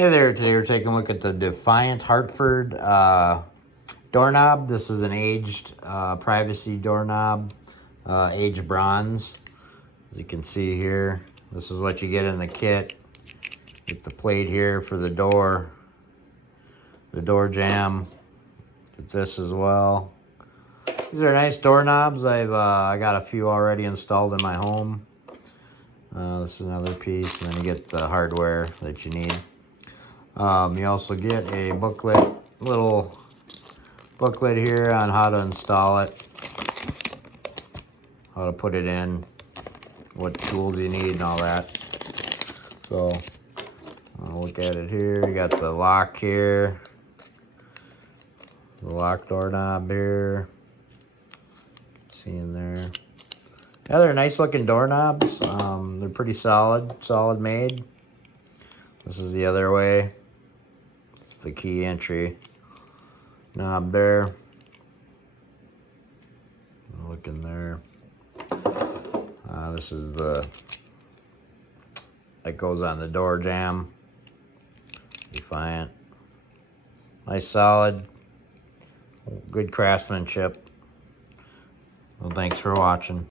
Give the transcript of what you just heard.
Hey there, today we're taking a look at the Defiant Hartford doorknob. This is an aged privacy doorknob, aged bronze. As you can see here, this is what you get in the kit. Get the plate here for the door jamb. Get this as well. These are nice doorknobs. I got a few already installed in my home. This is another piece, and then you get the hardware that you need. You also get a little booklet here on how to install it, how to put it in, what tools you need and all that. So, I'll look at it here. You got the lock here, the lock doorknob here. See in there. Yeah, they're nice looking doorknobs. They're pretty solid made. This is the other way. It's the key entry knob there. Look in there. This is that goes on the door jamb. Defiant. Nice solid. Good craftsmanship. Well, thanks for watching.